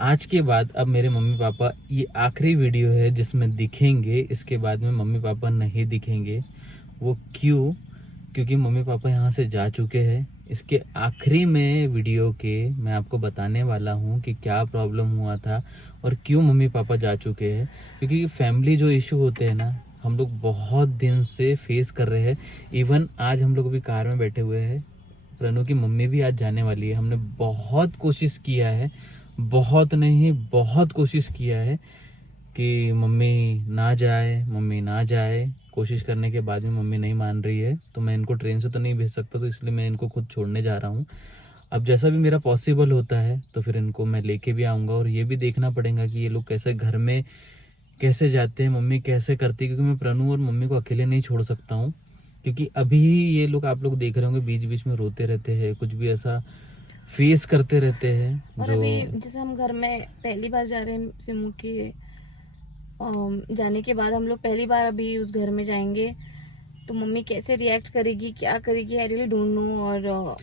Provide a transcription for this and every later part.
आज के बाद अब मेरे मम्मी पापा ये आखिरी वीडियो है जिसमें दिखेंगे, इसके बाद में मम्मी पापा नहीं दिखेंगे। वो क्यों? क्योंकि मम्मी पापा यहाँ से जा चुके हैं। इसके आखिरी में वीडियो के मैं आपको बताने वाला हूँ कि क्या प्रॉब्लम हुआ था और क्यों मम्मी पापा जा चुके हैं। क्योंकि फैमिली जो इशू होते हैं ना, हम लोग बहुत दिन से फेस कर रहे हैं। इवन आज हम लोग अभी कार में बैठे हुए हैं, प्रणु की मम्मी भी आज जाने वाली है। हमने बहुत कोशिश किया है, बहुत नहीं बहुत कोशिश किया है कि मम्मी ना जाए, मम्मी ना जाए। कोशिश करने के बाद भी मम्मी नहीं मान रही है, तो मैं इनको ट्रेन से तो नहीं भेज सकता, तो इसलिए मैं इनको खुद छोड़ने जा रहा हूँ। अब जैसा भी मेरा पॉसिबल होता है तो फिर इनको मैं लेके भी आऊँगा। और ये भी देखना पड़ेगा कि ये लोग कैसे घर में कैसे जाते हैं, मम्मी कैसे करती है, क्योंकि मैं प्रणु और मम्मी को अकेले नहीं छोड़ सकता हूँ। क्योंकि अभी ये लोग, आप लोग देख रहे होंगे, बीच बीच में रोते रहते हैं, कुछ भी ऐसा फेस करते रहते हैं। और जो अभी जैसे हम घर में पहली बार जा रहे हैं, सिमू के जाने के बाद हम लोग पहली बार अभी उस घर में जाएंगे, तो मम्मी कैसे रिएक्ट करेगी, क्या करेगी, आई रियली डोंट नो। और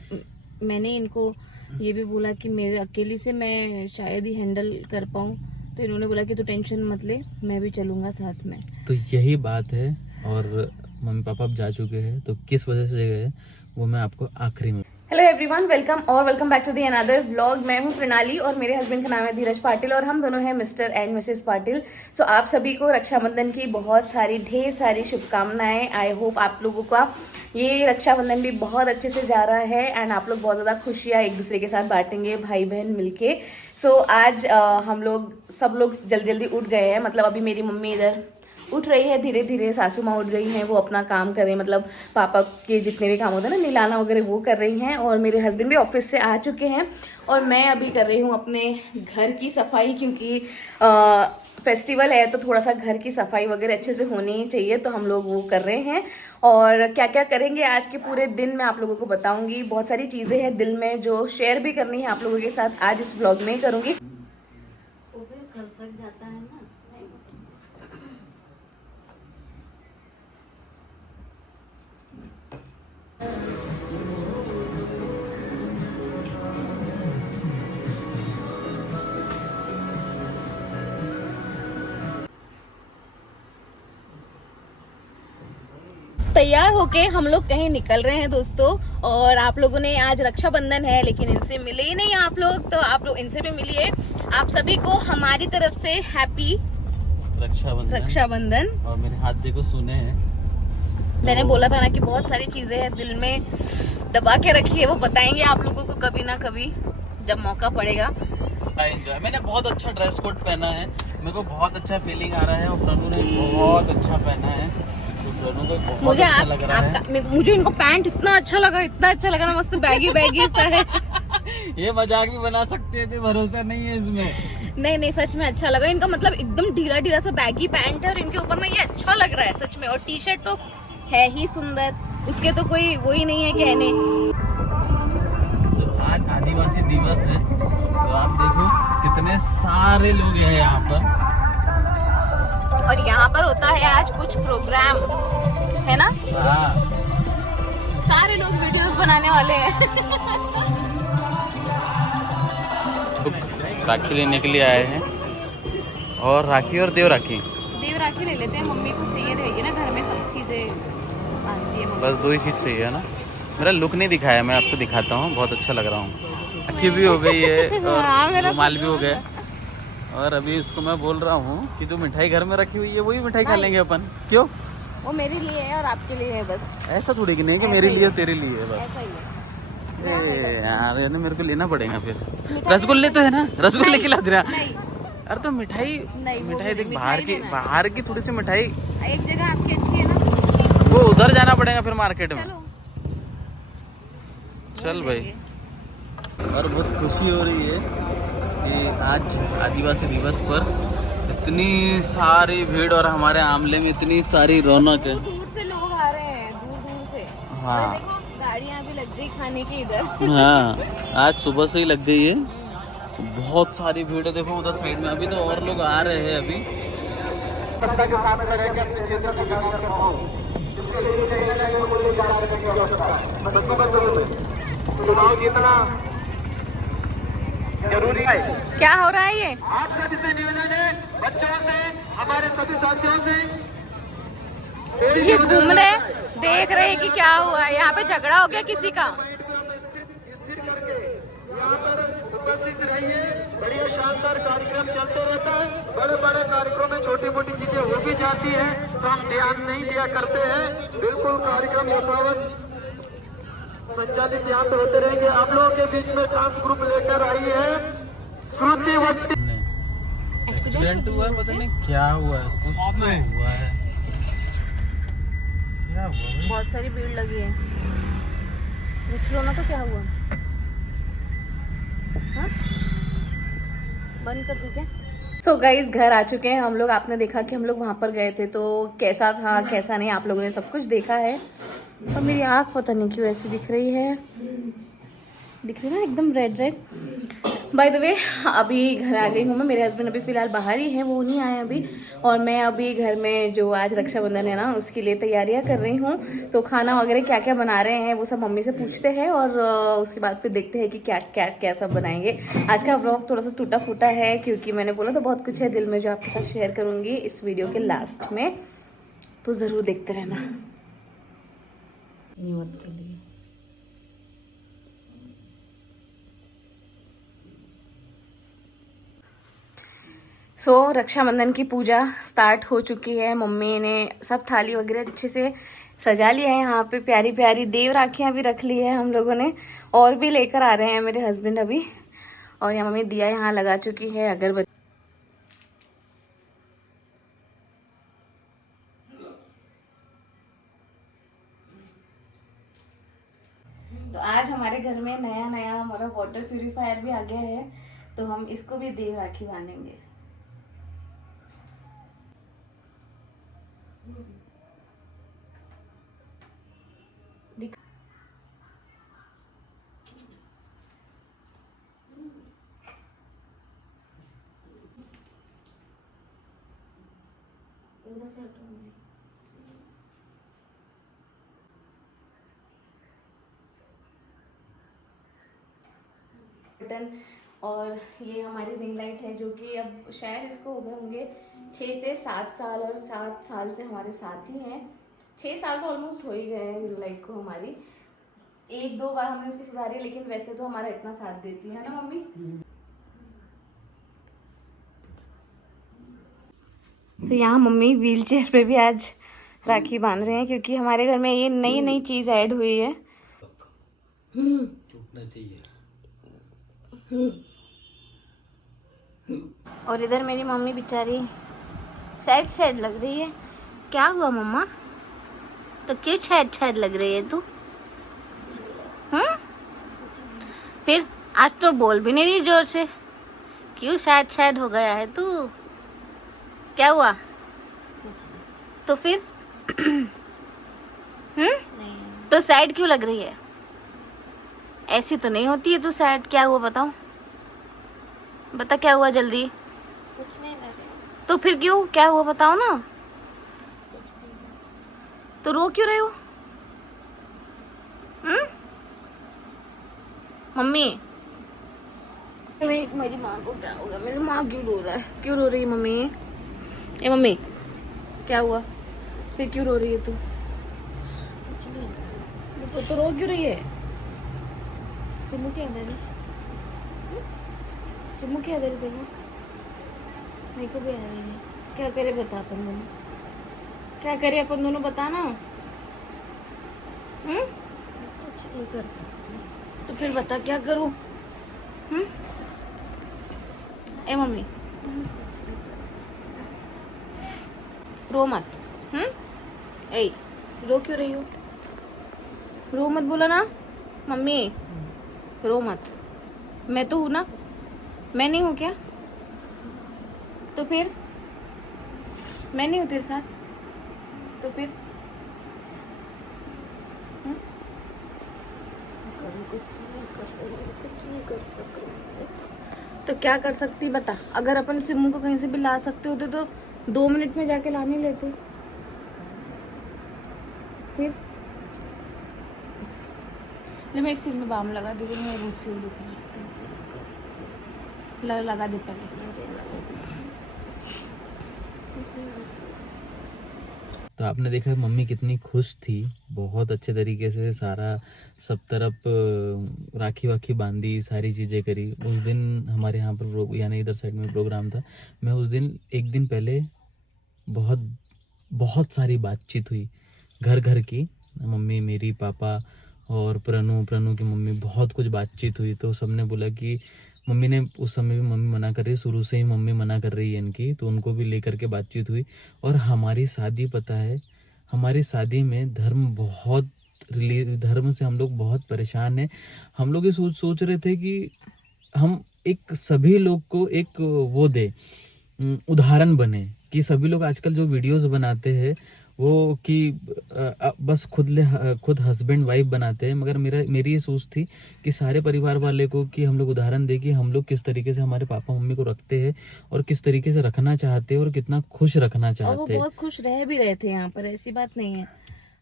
मैंने इनको ये भी बोला कि मेरे अकेली से मैं शायद ही हैंडल कर पाऊँ, तो इन्होंने बोला कि तू टेंशन मत ले, मैं भी चलूँगा साथ में। तो यही बात है। और मम्मी पापा अब जा चुके हैं, तो किस वजह से गए वो मैं आपको आखिरी में। Hello everyone, welcome back to the another vlog. मैं हूं प्रणाली और मेरे हस्बैंड का नाम है धीरज पाटिल और हम दोनों हैं मिस्टर एंड मिसेस पाटिल। सो आप सभी को रक्षाबंधन की बहुत सारी ढेर सारी शुभकामनाएं। आई होप आप लोगों का ये रक्षाबंधन भी बहुत अच्छे से जा रहा है एंड आप लोग बहुत ज़्यादा खुशियाँ एक दूसरे के साथ बांटेंगे, भाई बहन मिलके। सो आज हम लोग सब लोग जल्दी जल्दी उठ गए हैं। मतलब अभी मेरी मम्मी इधर उठ रही है धीरे धीरे, सासू माँ उठ गई हैं, वो अपना काम कर रहे हैं, मतलब पापा के जितने भी काम होते हैं ना, निलाना वगैरह, वो कर रही हैं। और मेरे हस्बैंड भी ऑफिस से आ चुके हैं और मैं अभी कर रही हूँ अपने घर की सफाई, क्योंकि फेस्टिवल है तो थोड़ा सा घर की सफाई वगैरह अच्छे से होनी चाहिए, तो हम लोग वो कर रहे हैं। और क्या क्या करेंगे आज के पूरे दिन मैं आप लोगों को बताऊंगी। बहुत सारी चीज़ें हैं दिल में जो शेयर भी करनी है आप लोगों के साथ, आज इस ब्लॉग में करूँगी। जाता है ना, तैयार होके हम लोग कहीं निकल रहे हैं दोस्तों। और आप लोगों ने, आज रक्षाबंधन है लेकिन इनसे मिले ही नहीं आप लोग, तो आप लोग इनसे भी मिलिए। आप सभी को हमारी तरफ से हैप्पी रक्षाबंधन। और मेरे हाथ देखो सुने हैं, मैंने बोला था ना कि बहुत सारी चीजें हैं दिल में दबा के रखी है, वो बताएंगे आप लोगों को कभी ना कभी जब मौका पड़ेगा। एंजॉय। मैंने बहुत अच्छा ड्रेस कोड पहना है, मेरे को बहुत अच्छा फीलिंग आ रहा है और प्रणु ने बहुत अच्छा पहना है, तो प्रणु को बहुत मुझे अच्छा लग रहा है। मुझे इनको पैंट इतना अच्छा लगा ना, मस्त बैगी बैगी सा है। ये मजाक भी बना सकते हैं, भरोसा नहीं है इसमें। नहीं सच में अच्छा लगा इनका, मतलब एकदम ढीला ढीला सा बैगी पैंट है और इनके ऊपर में ये अच्छा लग रहा है सच में। और टी शर्ट तो है ही सुंदर, उसके तो कोई वो ही नहीं है कहने। आज आदिवासी दिवस है, तो आप देखो कितने सारे लोग हैं यहाँ पर। और यहाँ पर होता है आज कुछ प्रोग्राम, है ना? हाँ, सारे लोग वीडियोस बनाने वाले हैं। राखी लेने के लिए आए हैं, और राखी और देव राखी ले लेते हैं, मम्मी को चाहिए रहेगी ना घर में सब चीजें बांधती है। बस दो ही चीज चाहिए है ना। मेरा लुक नहीं दिखाया, मैं आपको दिखाता हूँ, बहुत अच्छा लग रहा हूँ। राखी भी हो गई है और रुमाल भी हो गए। और अभी इसको मैं बोल रहा हूँ कि जो मिठाई घर में रखी हुई है वही मिठाई खा लेंगे अपन। क्यों? वो मेरे लिए है और आपके लिए है बस। ऐसा थोड़ी कि नहीं कि मेरे लिए तेरे लिए है बस। ऐसा ही है। यार यार मेरे को लेना पड़ेगा फिर। रसगुल्ले तो है ना, रसगुल्ले खिला दे रहा। अरे तो मिठाई देख, बाहर की थोड़ी सी मिठाई एक जगह आपकी अच्छी है ना, वो उधर जाना पड़ेगा फिर मार्केट में। चल भाई। और बहुत खुशी हो रही है कि आज आदिवासी दिवस पर इतनी सारी भीड़ और हमारे आमले में इतनी सारी रौनक है। दूर से लोग आ रहे हैं, दूर से। हाँ, देखो गाड़ियाँ भी लग गई खाने की इधर। हाँ, आज सुबह से ही लग गई है, बहुत सारी भीड़ है। देखो उधर साइड में अभी तो और लोग आ रहे हैं। अभी जरूरी है। क्या हो रहा है ये? आप सभी से निवेदन है, बच्चों से, हमारे सभी साथियों से, ये घूम रहे देख रहे हैं कि क्या हुआ है, यहाँ पे झगड़ा हो गया किसी का। स्थिर करके यहाँ पर उपस्थित रहिए। बढ़िया शानदार कार्यक्रम चलते रहता है। बड़े बड़े कार्यक्रम में छोटी मोटी चीजें हो भी जाती है तो हम ध्यान नहीं दिया करते हैं। बिल्कुल कार्यक्रम यथावत संचालित यहाँ पे होते रहेंगे। आप लोगों के बीच में डांस ग्रुप लेकर आई है श्रुतिवंती। एक्सीडेंट हुआ है, पता नहीं क्या हुआ है, कुछ तो हुआ है। क्या हुआ है? बहुत सारी भीड़ लगी है, रुक लो ना। तो क्या हुआ? हाँ? बंद कर दूं क्या? सो गाइज घर आ चुके हैं हम लोग। आपने देखा कि हम लोग वहाँ पर गए थे तो कैसा था कैसा नहीं, आप लोगों ने सब कुछ देखा है। और मेरी आँख पता नहीं क्यों ऐसी दिख रही है, दिख रही है ना एकदम red red. By the way अभी घर आ गई हूँ मैं। मेरे हस्बैंड अभी फ़िलहाल बाहर ही हैं, वो नहीं आए अभी। और मैं अभी घर में जो आज रक्षाबंधन है ना, उसके लिए तैयारियां कर रही हूँ। तो खाना वगैरह क्या क्या बना रहे हैं वो सब मम्मी से पूछते हैं और उसके बाद फिर देखते हैं कि क्या क्या क्या सब बनाएंगे। आज का व्लॉग थोड़ा सा टूटा फूटा है क्योंकि मैंने बोला तो बहुत कुछ है दिल में जो आपके साथ शेयर करूँगी इस वीडियो के लास्ट में, तो ज़रूर देखते रहना। नियत के लिए रक्षाबंधन की पूजा स्टार्ट हो चुकी है। मम्मी ने सब थाली वगैरह अच्छे से सजा लिया है। यहाँ पे प्यारी प्यारी देव राखियाँ भी रख ली है हम लोगों ने, और भी लेकर आ रहे हैं मेरे हस्बैंड अभी। और यहाँ मम्मी दिया यहाँ लगा चुकी है, अगरबत्ती। तो आज हमारे घर में नया हमारा वाटर प्यूरिफायर भी आ गया है, तो हम इसको भी देव राखी बांधेंगे। और ये हमारी रिंग लाइट है जो कि अब शायद इसको हो गए होंगे 6 से 7 साल, और 7 साल से हमारे साथ ही हैं। 6 साल तो ऑलमोस्ट हो ही गए हैं रिंग लाइट को हमारी। 1-2 बार हमने उसकी सुधारी, लेकिन वैसे तो हमारा इतना साथ देती है ना मम्मी। तो यहाँ मम्मी व्हील चेयर पे भी आज राखी बांध रहे हैं क्योंकि हमारे घर में ये नई चीज ऐड हुई है। टूटना चाहिए। और इधर मेरी मम्मी बेचारी सैड लग रही है। क्या हुआ मम्मा? तो क्यों सैड लग रही है तू? फिर आज तो बोल भी नहीं रही जोर से, क्यों सैड हो गया है तू? क्या हुआ? तो फिर तो सैड क्यों लग रही है? ऐसी तो नहीं होती है तू सैड। क्या हुआ बताओ, बता क्या हुआ जल्दी। कुछ नहीं लगे। तो फिर क्यों, क्या हुआ बताओ ना। तो रो क्यों रहे हो? मम्मी मेरी माँ को क्या हो गया? मेरी माँ क्यों रो रहा है? क्यों रो रही है मम्मी? ए मम्मी क्या हुआ? फिर क्यों रो रही है तू? कुछ नहीं। तो रो क्यों रही है? सुमू क्या दे रही? सुमू क्या दे रही देखो? मेरे को भी आ रही है। क्या करे बता अपन दोनों, क्या करे अपन दोनों बता ना। कुछ नहीं कर सकती। तो फिर बता क्या करूं? ए मम्मी कुछ नहीं कर सकती। रो मत। ए रो क्यों रही हो? रो मत बोला ना मम्मी, रो मत। मैं तो हूं ना, मैं नहीं हूं क्या? तो फिर मैं नहीं हूं तेरे साथ, तो फिर करूँ? कुछ नहीं कर रही हूँ, कुछ नहीं कर सक रही। तो क्या कर सकती बता। अगर अपन सिमू को कहीं से भी ला सकते होते तो 2 मिनट में जाके ला नहीं लेते? फिर ले मेरे सिर में बाम लगा दे, मेरा बहुत सिर दुख रहा है। लगा दे पहले। तो आपने देखा मम्मी कितनी खुश थी, बहुत अच्छे तरीके से सारा सब तरफ राखी वाखी बांधी, सारी चीज़ें करी। उस दिन हमारे यहाँ पर यानी इधर साइड में प्रोग्राम था। मैं उस दिन एक दिन पहले बहुत सारी बातचीत हुई घर घर की, मम्मी मेरी, पापा और प्रणु की मम्मी, बहुत कुछ बातचीत हुई। तो सबने बोला कि मम्मी ने उस समय भी मम्मी मना कर रही है, शुरू से ही मम्मी मना कर रही है इनकी, तो उनको भी लेकर के बातचीत हुई। और हमारी शादी, पता है हमारी शादी में धर्म से हम लोग बहुत परेशान हैं। हम लोग ये सोच रहे थे कि हम एक सभी लोग को एक वो दे, उदाहरण बने कि सभी लोग आजकल जो वीडियोस बनाते हैं वो कि बस खुद हस्बैंड वाइफ बनाते हैं, मगर मेरी ये सोच थी कि सारे परिवार वाले को कि हम लोग उदाहरण दे कि हम लोग किस तरीके से हमारे पापा मम्मी को रखते हैं और किस तरीके से रखना चाहते हैं और कितना खुश रखना और चाहते वो हैं। बहुत खुश रह भी रहे थे यहाँ पर, ऐसी बात नहीं है,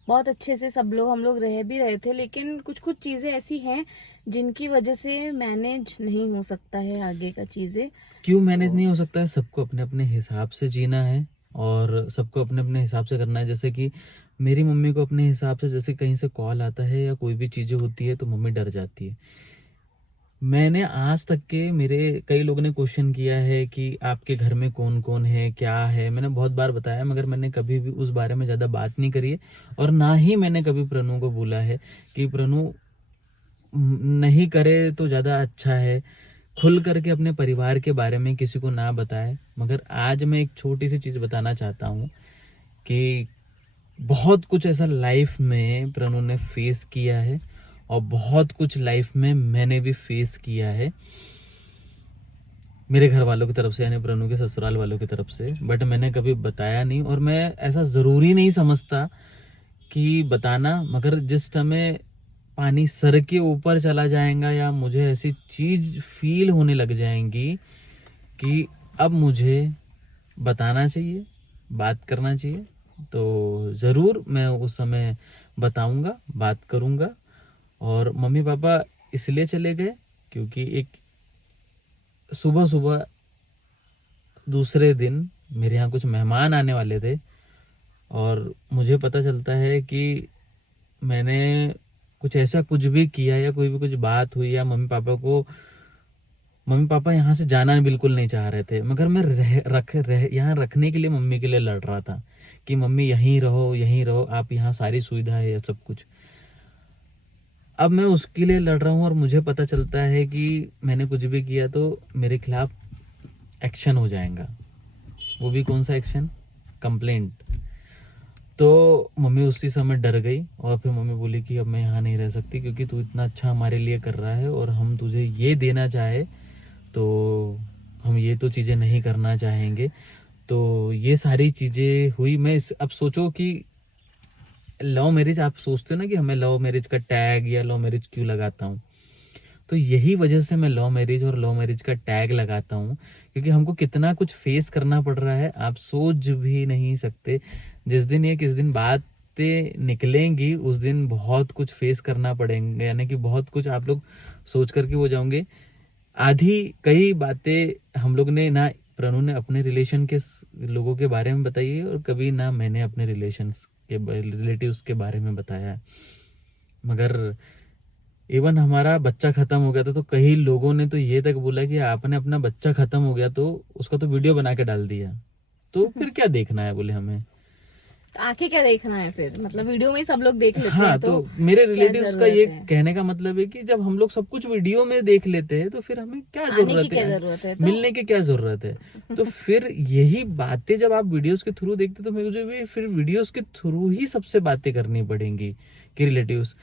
बहुत अच्छे से सब लोग हम लोग रह भी रहे थे। लेकिन कुछ कुछ चीजें ऐसी हैं जिनकी वजह से मैनेज नहीं हो सकता है आगे का चीजें। क्यों मैनेज नहीं हो सकता है? सबको अपने अपने हिसाब से जीना है और सबको अपने अपने हिसाब से करना है। जैसे कि मेरी मम्मी को अपने हिसाब से, जैसे कहीं से कॉल आता है या कोई भी चीज़ें होती है तो मम्मी डर जाती है। मैंने आज तक के, मेरे कई लोगों ने क्वेश्चन किया है कि आपके घर में कौन कौन है, क्या है, मैंने बहुत बार बताया, मगर मैंने कभी भी उस बारे में ज़्यादा बात नहीं करी है। और ना ही मैंने कभी प्रणु को बोला है कि प्रणु नहीं करे तो ज़्यादा अच्छा है, खुल करके अपने परिवार के बारे में किसी को ना बताए। मगर आज मैं एक छोटी सी चीज़ बताना चाहता हूँ कि बहुत कुछ ऐसा लाइफ में प्रणु ने फेस किया है और बहुत कुछ लाइफ में मैंने भी फेस किया है, मेरे घर वालों की तरफ से यानी प्रणु के ससुराल वालों की तरफ से। बट मैंने कभी बताया नहीं और मैं ऐसा ज़रूरी नहीं समझता कि बताना, मगर जिस समय पानी सर के ऊपर चला जाएगा या मुझे ऐसी चीज़ फील होने लग जाएंगी कि अब मुझे बताना चाहिए, बात करना चाहिए, तो ज़रूर मैं उस समय बताऊंगा, बात करूंगा। और मम्मी पापा इसलिए चले गए क्योंकि एक सुबह सुबह दूसरे दिन मेरे यहाँ कुछ मेहमान आने वाले थे और मुझे पता चलता है कि मैंने कुछ ऐसा कुछ भी किया या कोई भी कुछ बात हुई या मम्मी पापा यहाँ से जाना बिल्कुल नहीं चाह रहे थे, मगर मैं यहाँ रखने के लिए मम्मी के लिए लड़ रहा था कि मम्मी यहीं रहो, आप यहाँ सारी सुविधा है, सब कुछ। अब मैं उसके लिए लड़ रहा हूँ और मुझे पता चलता है कि मैंने कुछ भी किया तो मेरे खिलाफ एक्शन हो जाएगा। वो भी कौन सा एक्शन? कंप्लेंट। तो मम्मी उसी समय डर गई और फिर मम्मी बोली कि अब मैं यहाँ नहीं रह सकती क्योंकि तू इतना अच्छा हमारे लिए कर रहा है और हम तुझे ये देना चाहे तो हम ये तो चीज़ें नहीं करना चाहेंगे। तो ये सारी चीज़ें हुई। मैं अब सोचो कि लव मैरिज, आप सोचते हो ना कि हमें लव मैरिज का टैग या लव मैरिज क्यों लगाता हूँ, तो यही वजह से मैं लव मैरिज का टैग लगाता हूँ क्योंकि हमको कितना कुछ फेस करना पड़ रहा है, आप सोच भी नहीं सकते। जिस दिन बातें निकलेंगी उस दिन बहुत कुछ फेस करना पड़ेंगे, यानी कि बहुत कुछ आप लोग सोच करके हो जाओगे। कई बातें हम लोग ने ना, प्रणु ने अपने रिलेशन के लोगों के बारे में बताई है और कभी ना मैंने अपने रिलेटिव्स के बारे में बताया है। मगर इवन हमारा बच्चा खत्म हो गया था तो कई लोगों ने तो ये तक बोला कि आपने अपना बच्चा खत्म हो गया तो उसका तो वीडियो बना के डाल दिया, तो फिर क्या देखना है, बोले हमें आके क्या देखना है फिर, मतलब वीडियो में ही सब लोग देख लेते हाँ, हैं। तो मेरे रिलेटिव्स का ये है? कहने का मतलब है कि जब हम लोग सब कुछ वीडियो में देख लेते हैं तो फिर हमें क्या जरूरत है, मिलने की क्या जरूरत है। तो फिर यही बातें जब आप वीडियोस के थ्रू देखते तो मुझे भी फिर वीडियोस के थ्रू ही सबसे बातें करनी पड़ेंगी कि रिलेटिव्स।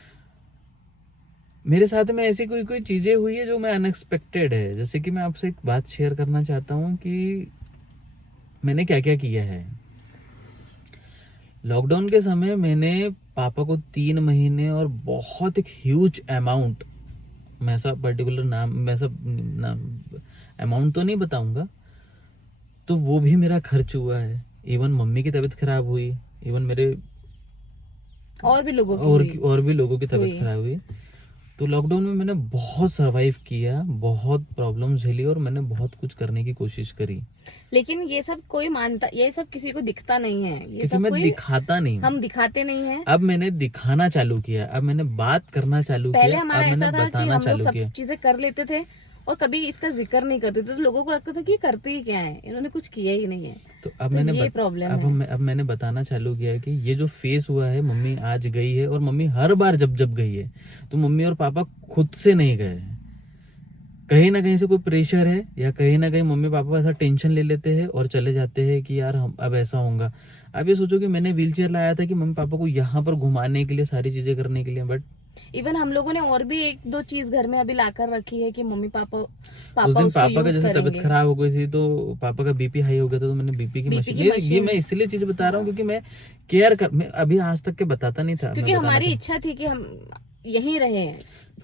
मेरे साथ में ऐसी कोई चीजें हुई है जो मैं अनएक्सपेक्टेड है। जैसे कि मैं आपसे एक बात शेयर करना चाहता हूँ कि मैंने क्या क्या किया है। लॉकडाउन के समय मैंने पापा को 3 महीने और बहुत एक ह्यूज अमाउंट, मैं ऐसा पर्टिकुलर अमाउंट तो नहीं बताऊंगा, तो वो भी मेरा खर्च हुआ है। इवन मम्मी की तबीयत खराब हुई, इवन मेरे और भी लोगों की तबीयत खराब हुई, तो लॉकडाउन में मैंने बहुत सरवाइव किया, बहुत प्रॉब्लम झेली और मैंने बहुत कुछ करने की कोशिश करी, लेकिन ये सब कोई मानता, ये सब किसी को दिखता नहीं है, ये क्योंकि सब मैं कोई दिखाता नहीं हूँ। हम दिखाते नहीं है। अब मैंने दिखाना चालू किया, अब मैंने बात करना चालू पहले किया, अब हमारा मैंने ऐसा था कि बताना हम लोग चालू सब किया। चीजें कर लेते थे और कभी इसका जिक्र नहीं करते थे, तो लोगों को लगता था कि करते ही क्या है, इन्होंने कुछ किया ही नहीं है। तो अब तो मैंने ये प्रॉब्लम अब है। अब मैंने बताना चालू किया कि ये जो फेस हुआ है, मम्मी आज गई है और मम्मी हर बार जब जब गई है तो मम्मी और पापा खुद से नहीं गए हैं। कहीं ना कहीं से कोई प्रेशर है या कहीं ना कहीं मम्मी पापा ऐसा टेंशन ले लेते हैं और चले जाते हैं कि यार हम अब ऐसा होगा। अब ये सोचो कि मैंने व्हील चेयर लाया था कि मम्मी पापा को यहाँ पर घुमाने के लिए, सारी चीजें करने के लिए, बट इवन हम लोगों ने और भी एक दो चीज घर में अभी लाकर रखी है कि मम्मी पापा उस दिन उसको पापा का यूज जैसे तबीयत करेंगे। खराब हो गई थी तो पापा का बीपी हाई हो गया था, तो मैंने बीपी की BP मशीन, की ये मशीन। मैं इसलिए चीज बता रहा हूँ क्योंकि मैं केयर कर, मैं अभी आज तक के बताता नहीं था, क्योंकि मैं बताना हमारी इच्छा थी कि हम यहीं रहे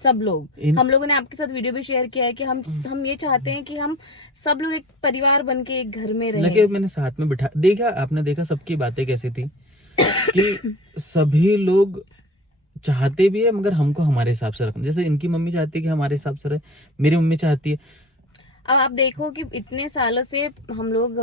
सब लोग। हम लोगों ने आपके साथ वीडियो भी शेयर किया है कि हम ये चाहते हैं कि हम सब लोग एक परिवार बन के एक घर में लगे, रहें। मैंने साथ में बिठा देखा, आपने देखा सबकी बातें कैसी थी कि सभी लोग चाहते भी है मगर हमको हमारे हिसाब से रखना। जैसे इनकी मम्मी चाहती है कि हमारे हिसाब से रहे, मेरी मम्मी चाहती है। अब आप देखो कि इतने सालों से हम लोग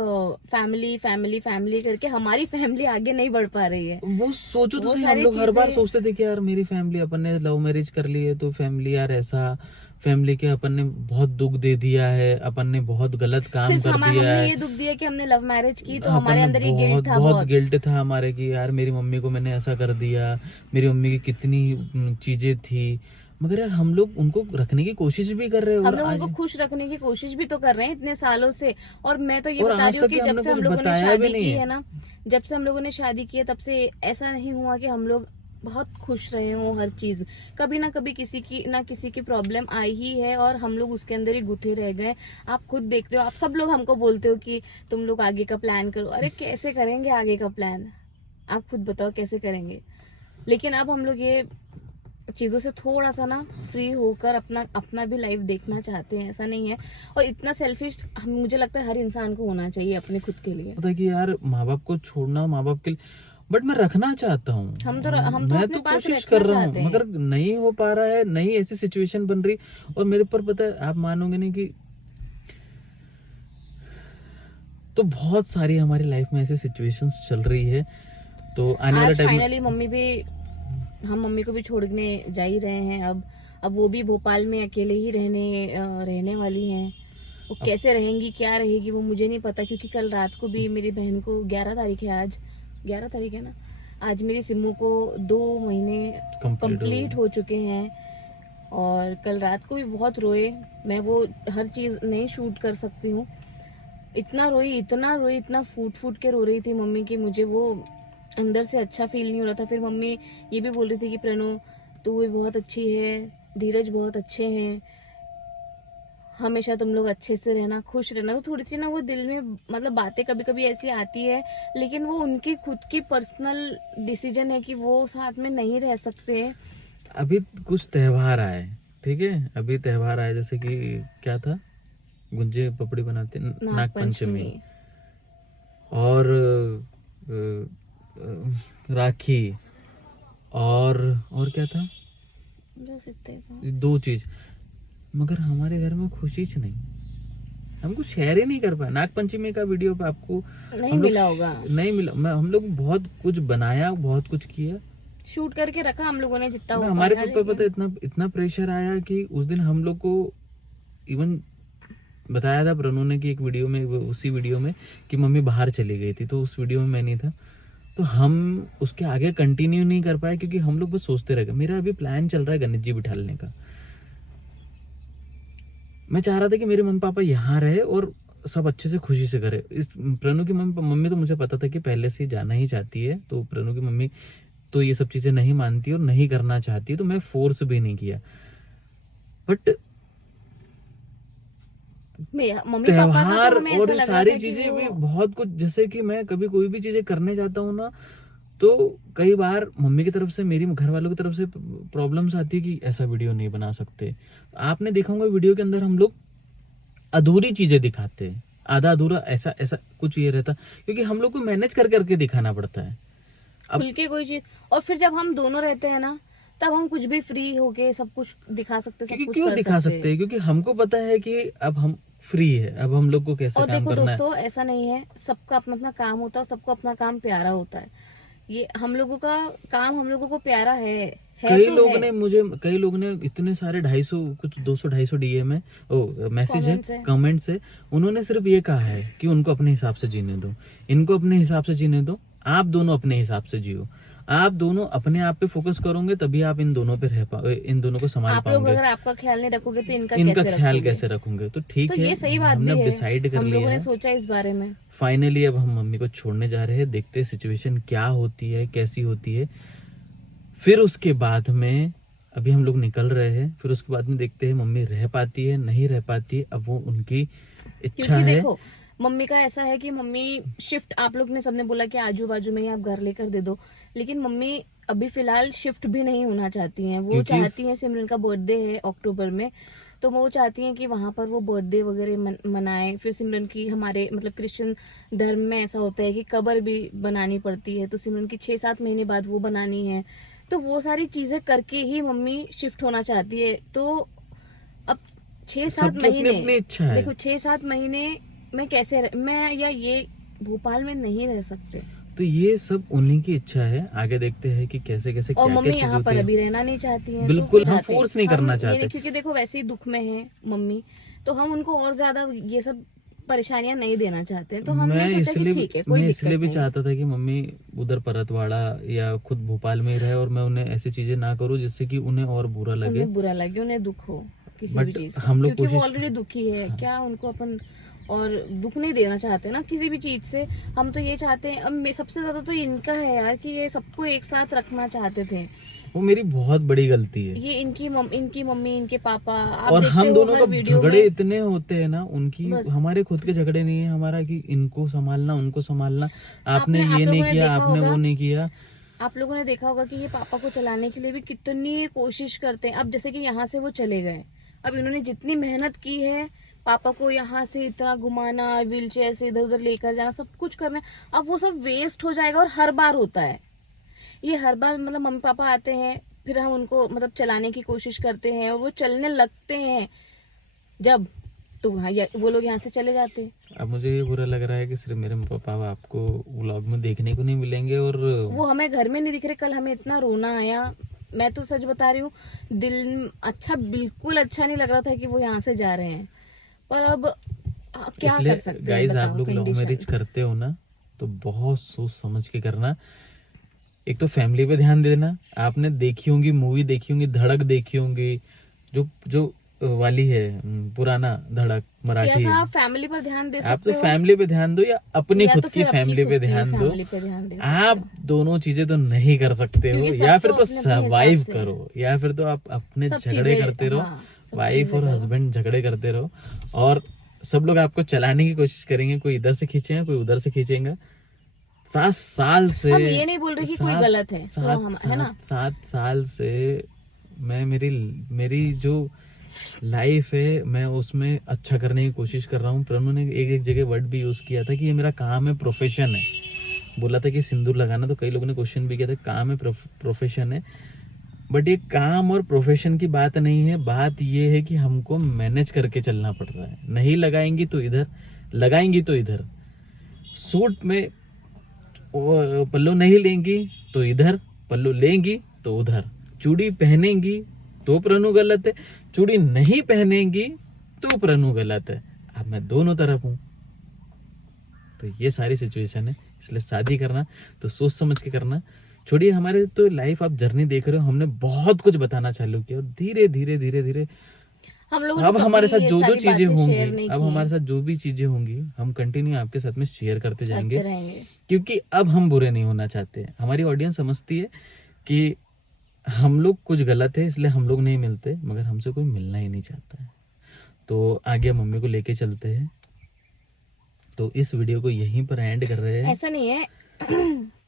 फैमिली फैमिली फैमिली करके हमारी फैमिली आगे नहीं बढ़ पा रही है। वो सोचो तो वो सही, हम सारी लोग हर बार चीजें- सोचते थे कि यार मेरी फैमिली, अपन ने लव मैरिज कर ली है तो फैमिली यार ऐसा, फैमिली के अपन ने बहुत दुख दे दिया है, अपन ने बहुत गलत काम सिर्फ कर दिया हमने है। ये दुख दिया कि हमने लव मैरिज की, तो अपन हमारे ने अंदर ये गिल्ट था बहुत बहुत। गिल्ट था हमारे कि यार मेरी मम्मी को मैंने ऐसा कर दिया, मेरी मम्मी की कितनी चीजें थी, मगर यार हम लोग उनको रखने की कोशिश भी कर रहे हैं। हम और लोग आज उनको खुश रखने की कोशिश भी तो कर रहे हैं इतने सालों से। और मैं तो ये और बता आज रही हूँ तक कि के जब हमने से हम कुछ लोगों ने बताया भी शादी नहीं की है। है ना, जब से हम लोगों ने शादी की है तब से ऐसा नहीं हुआ कि हम लोग बहुत खुश रहे हो हर चीज में। कभी ना कभी किसी की प्रॉब्लम आई ही है और हम लोग उसके अंदर ही गुथे रह गए। आप खुद देखते हो, आप सब लोग हमको बोलते हो कि तुम लोग आगे का प्लान करो। अरे कैसे करेंगे आगे का प्लान, आप खुद बताओ कैसे करेंगे। लेकिन अब हम लोग ये चीजों से थोड़ा सा ना फ्री होकर अपना भी लाइफ देखना चाहते हैं। ऐसा नहीं है, और इतना सेल्फिश मुझे लगता है हर इंसान को होना चाहिए अपने खुद के लिए। पता है कि यार माँ बाप को छोड़ना, माँ बाप के लिए, बट मैं रखना चाहता हूँ। हम तो मैं अपने तो पास कोशिश रखना कर रहा चाहते हूँ हैं। मगर नहीं हो पा रहा है, नहीं ऐसी सिचुएशन बन रही। और मेरे पर पता है, आप मानोगे नहीं कि तो बहुत सारी हमारी लाइफ में ऐसी सिचुएशंस चल रही है। तो आने वाले आज टाइम में फाइनली हम मम्मी को भी छोड़ने जा ही रहे हैं। अब वो भी भोपाल में अकेले ही रहने वाली हैं। वो कैसे रहेंगी, क्या रहेगी, वो मुझे नहीं पता। क्योंकि कल रात को भी मेरी बहन को 11 तारीख है, आज 11 तारीख है ना, आज मेरी सिम्मू को 2 महीने कंप्लीट हो चुके हैं। और कल रात को भी बहुत रोए। मैं वो हर चीज नहीं शूट कर सकती हूँ। इतना रोई, इतना फूट के रो रही थी मम्मी की, मुझे वो अंदर से अच्छा फील नहीं हो रहा था। फिर मम्मी ये भी बोल रही थी कि प्रणो तू भी बहुत अच्छी है, धीरज बहुत अच्छे हैं, हमेशा तुम लोग अच्छे से रहना, खुश रहना। तो थोड़ी सी ना वो दिल में मतलब बातें कभी कभी ऐसी आती है, लेकिन वो उनकी खुद की पर्सनल डिसीजन है कि वो साथ में नहीं रह सकते। अभी कुछ त्योहार आए, ठीक है, अभी त्योहार आए जैसे कि क्या था, गुंजे पपड़ी बनाते, नाग पंचमी, और राखी, और क्या था, बस इतने तो। 2 चीज। मगर हमारे घर में खुशी नहीं, हम कुछ शेयर ही नहीं कर पाए। नाग पंचमी का वीडियो पे आपको नहीं हम लोग मिला होगा, नहीं मिला। हम लोग बहुत कुछ बनाया, बहुत कुछ किया, शूट करके रखा हम लोगों ने जितना हो हमारे पाया, ऊपर पता है इतना प्रेशर आया कि उस दिन हम लोग को इवन बताया था प्रणु ने कि एक वीडियो में, उसी वीडियो में, कि मम्मी बाहर चली गई थी, तो उस वीडियो में मैं नहीं था, तो हम उसके आगे कंटिन्यू नहीं कर पाए क्योंकि हम लोग बस सोचते रह गए। मेरा अभी प्लान चल रहा है गणेश जी बिठा लेने का। मैं चाह रहा था कि मेरे मम्मी पापा यहाँ रहे और सब अच्छे से खुशी से करे। इस प्रणु की मम्मी तो मुझे पता था कि पहले से जाना ही चाहती है, तो प्रणु की मम्मी तो ये सब चीजें नहीं मानती और नहीं करना चाहती, तो मैं फोर्स भी नहीं किया। बट मम्मी पापा का त्योहार तो हमें ऐसा और लगा सारी था कि चीजें वो- भी बहुत कुछ, जैसे कि मैं कभी कोई भी चीजें करने जाता हूँ ना, तो कई बार मम्मी की तरफ से, मेरी घर वालों की तरफ से प्रॉब्लम्स आती है कि ऐसा वीडियो नहीं बना सकते। आपने देखा होगा वीडियो के अंदर हम लोग अधूरी चीजें दिखाते हैं, आधा अधूरा ऐसा कुछ ये रहता, क्योंकि हम लोग को मैनेज कर करके दिखाना पड़ता है। खुल के कोई चीज। और फिर जब हम दोनों रहते हैं ना, तब हम कुछ भी फ्री होके सब कुछ दिखा सकते, सब क्योंकि कुछ क्यों कर दिखा सकते सकते हैं, क्योंकि हमको पता है कि अब हम फ्री है, अब हम लोग को कैसे और काम देखो करना है। दोस्तों, ऐसा नहीं है, सबका अपना अपना काम होता है और सबको अपना काम प्यारा होता है। ये हम लोगों का काम हम लोगों को प्यारा है कई तो लोग है। ने मुझे, कई लोग ने इतने सारे 250 कुछ 200-250 डीएम है, ओ मैसेज है, Comments है। कमेंट्स है, उन्होंने सिर्फ ये कहा है कि उनको अपने हिसाब से जीने दो, इनको अपने हिसाब से जीने दो, आप दोनों अपने हिसाब से जियो। आप दोनों अपने आप पे फोकस करोगे तभी आप इन दोनों पे इन दोनों को संभाल आप लोग पाओगे। अगर आपका ख्याल नहीं रखोगे तो इनका इनका कैसे ख्याल रखोगे? कैसे रखोगे? तो ठीक तो है, ये सही बात हमने भी है, डिसाइड कर हम लिया लोगों ने है। सोचा इस बारे में। फाइनली अब हम मम्मी को छोड़ने जा रहे हैं, देखते हैं सिचुएशन क्या होती है, कैसी होती है। फिर उसके बाद में अभी हम लोग निकल रहे हैं, फिर उसके बाद में देखते हैं मम्मी रह पाती है नहीं रह पाती है, अब वो उनकी इच्छा क्योंकि है। देखो, मम्मी का ऐसा है कि मम्मी शिफ्ट, आप लोग ने सबने बोला कि आजू बाजू में ही आप घर लेकर दे दो, लेकिन मम्मी अभी फिलहाल शिफ्ट भी नहीं होना चाहती हैं। वो क्योंकि चाहती हैं, सिमरन का बर्थडे है अक्टूबर में, तो वो चाहती हैं कि वहां पर वो बर्थडे वगैरह मनाए। फिर सिमरन की, हमारे मतलब क्रिश्चियन धर्म में ऐसा होता है कि कब्र भी बनानी पड़ती है, तो सिमरन की 6-7 महीने बाद वो बनानी है। तो वो सारी चीजें करके ही मम्मी शिफ्ट होना चाहती है। तो अब 6-7 सबकी अपनी महीने, अपनी इच्छा है। देखो 6-7 महीने मैं कैसे मैं या ये भोपाल में नहीं रह सकते, तो ये सब उन्हीं की इच्छा है, आगे देखते हैं कि कैसे कैसे और क्या मम्मी क्या चीज यहाँ होती पर है। अभी रहना नहीं चाहती हैं। बिल्कुल, तो हम चाहते हैं। फोर्स नहीं करना ये चाहते। क्योंकि देखो वैसे ही दुख में है मम्मी, तो हम उनको और ज्यादा ये सब परेशानियां नहीं देना चाहते हैं। तो हमने मैं सोचा कि ठीक है, कोई मैं दिक्कत इसलिए भी नहीं है। चाहता था कि मम्मी उधर परतवाड़ा या खुद भोपाल में ही रहे और मैं उन्हें ऐसी चीजें ना करूं जिससे कि उन्हें और बुरा लगे। उन्हें बुरा लगे, उन्हें दुख हो किसी But भी चीज का, हम लोग क्योंकि वो कोशिश- ऑलरेडी दुखी है। क्या उनको अपन और दुख नहीं देना चाहते ना किसी भी चीज से। हम तो ये चाहते हैं, अब सबसे ज्यादा तो इनका है यार, कि ये सबको एक साथ रखना चाहते थे। वो मेरी बहुत बड़ी गलती है। ये इनकी मम्मी, इनके पापा, आप और देखते हम हो दोनों हर का वीडियो झगड़े में। इतने होते हैं ना, उनकी बस। हमारे खुद के झगड़े नहीं है हमारा कि इनको संभालना उनको संभालना, आपने आप ये लोगों नहीं ने किया, देखा आपने होगा, वो नहीं किया। आप लोगों ने देखा होगा कि ये पापा को चलाने के लिए भी कितनी कोशिश करते हैं। अब जैसे कि यहाँ से वो चले गए, अब इन्होंने जितनी मेहनत की है पापा को यहाँ से इतना घुमाना, व्हील चेयर से इधर उधर लेकर जाना, सब कुछ करना, अब वो सब वेस्ट हो जाएगा। और हर बार होता है ये, हर बार मतलब मम्मी पापा आते हैं, फिर हम उनको मतलब चलाने की कोशिश करते हैं और वो चलने लगते हैं जब, तो वो लोग यहाँ से चले जाते हैं। अब मुझे ये बुरा लग रहा है कि सिर्फ मेरे पापा आपको व्लॉग में देखने को नहीं मिलेंगे और वो हमें घर में नहीं दिख रहे। कल हमें इतना रोना आया, मैं तो सच बता रही हूँ, दिल अच्छा, बिल्कुल अच्छा नहीं लग रहा था कि वो यहाँ से जा रहे हैं। पर अब क्या कर सकते हैं, गाइस, आप बताओ, लोग लव condition। मैरिज करते हो ना, तो बहुत सोच समझ के करना। एक तो फैमिली पे ध्यान देना। आपने देखी होंगी मूवी, देखी होंगी धड़क, देखी होंगी जो जो वाली है, पुराना धड़क मराठी या तो है। आप फैमिली पर ध्यान दे आप सकते तो हो, फैमिली पे ध्यान दो या अपनी या खुद तो की फिर अपनी फैमिली खुद पे की ध्यान दो। फैमिली पे ध्यान दे सकते आप हो। दोनों चीजें तो नहीं कर सकते हो, क्योंकि या फिर सबको तो अपने अपने सर्वाइव हिसाब से- करो, या फिर तो आप अपने सब झगड़े चीजें- करते रहो, हाँ, सब वाइफ चीजें और करो। हस्बैंड झगड़े करते रहो, और सब लोग आपको चलाने की कोशिश करेंगे। कोई इधर से खींचेगा, कोई उधर से खींचेगा। 7 साल से, हम ये नहीं बोल रहे कि कोई गलत है, तो है ना। 7 साल से मैं मेरी जो लाइफ है, मैं उसमें अच्छा करने की कोशिश कर रहा हूँ। पर उन्होंने एक जगह वर्ड भी यूज किया था कि ये मेरा काम है, प्रोफेशन है। बोला था कि सिंदूर लगाना, तो कई लोगों ने क्वेश्चन भी किया था, काम है प्रोफेशन है। बट ये काम और प्रोफेशन की बात नहीं है, बात ये है कि हमको मैनेज करके चलना पड़ रहा है। नहीं लगाएंगी तो इधर, लगाएंगी तो इधर। सूट में पल्लू नहीं लेंगी तो इधर, पल्लू लेंगी तो उधर। चूड़ी पहनेंगी तो प्रनु गलत है, चूड़ी नहीं पहनेंगी तो प्रनु गलत है। अब मैं दोनों तरफ हूं। तो ये सारी सिचुएशन है, इसलिए शादी करना तो सोच समझ के करना। छोड़िए हमारे तो लाइफ आप जर्नी देख रहे हो, हमने बहुत कुछ बताना चालू किया और धीरे धीरे धीरे धीरे हम लोग अब हमारे साथ जो चीजें शेयर होंगी, अब हमारे साथ जो भी चीजें होंगी, हम कंटिन्यू आपके साथ में शेयर करते जाएंगे, क्योंकि अब हम बुरे नहीं होना चाहते। हमारी ऑडियंस समझती है कि हम लोग कुछ गलत है, इसलिए हम लोग नहीं मिलते, मगर हमसे कोई मिलना ही नहीं चाहता है। तो आगे मम्मी को लेके चलते हैं। तो इस वीडियो को यहीं पर एंड कर रहे हैं। ऐसा नहीं है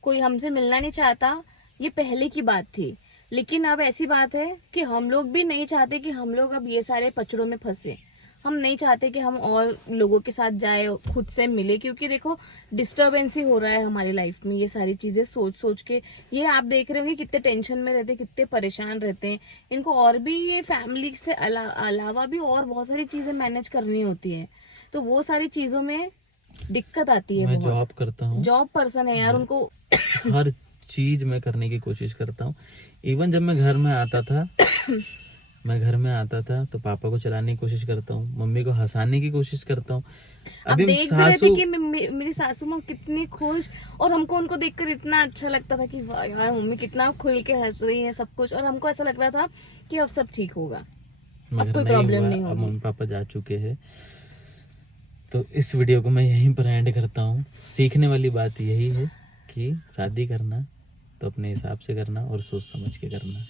कोई हमसे मिलना नहीं चाहता, ये पहले की बात थी। लेकिन अब ऐसी बात है कि हम लोग भी नहीं चाहते कि हम लोग अब ये सारे पचड़ों में फंसे। हम नहीं चाहते कि हम और लोगों के साथ जाए, खुद से मिले, क्योंकि देखो डिस्टरबेंस ही हो रहा है हमारी लाइफ में। ये सारी चीजें सोच सोच के, ये आप देख रहे होंगे कितने टेंशन में रहते हैं, कितने परेशान रहते हैं। इनको और भी ये फैमिली से अलावा भी और बहुत सारी चीजें मैनेज करनी होती है, तो वो सारी चीजों में दिक्कत आती है। मैं बहुत जॉब करता हूँ, जॉब पर्सन है यार, उनको हर चीज मैं करने की कोशिश करता हूँ। इवन जब मैं घर में आता था तो पापा को चलाने की कोशिश करता हूँ, मम्मी को हंसाने की कोशिश करता हूँ। अब देख भी रहे थे कि मेरी सासू माँ कितनी खुश, और हमको उनको देखकर इतना अच्छा लगता था कि वाह यार मम्मी कितना खुल के हंस रही है सब कुछ, और हमको ऐसा लग रहा था कि अब सब ठीक होगा, अब कोई प्रॉब्लम नहीं अब होगी। मम्मी पापा जा चुके हैं। तो इस वीडियो को मैं यहीं पर एंड करता हूँ। सीखने वाली बात यही है कि शादी करना तो अपने हिसाब से करना और सोच समझ के करना।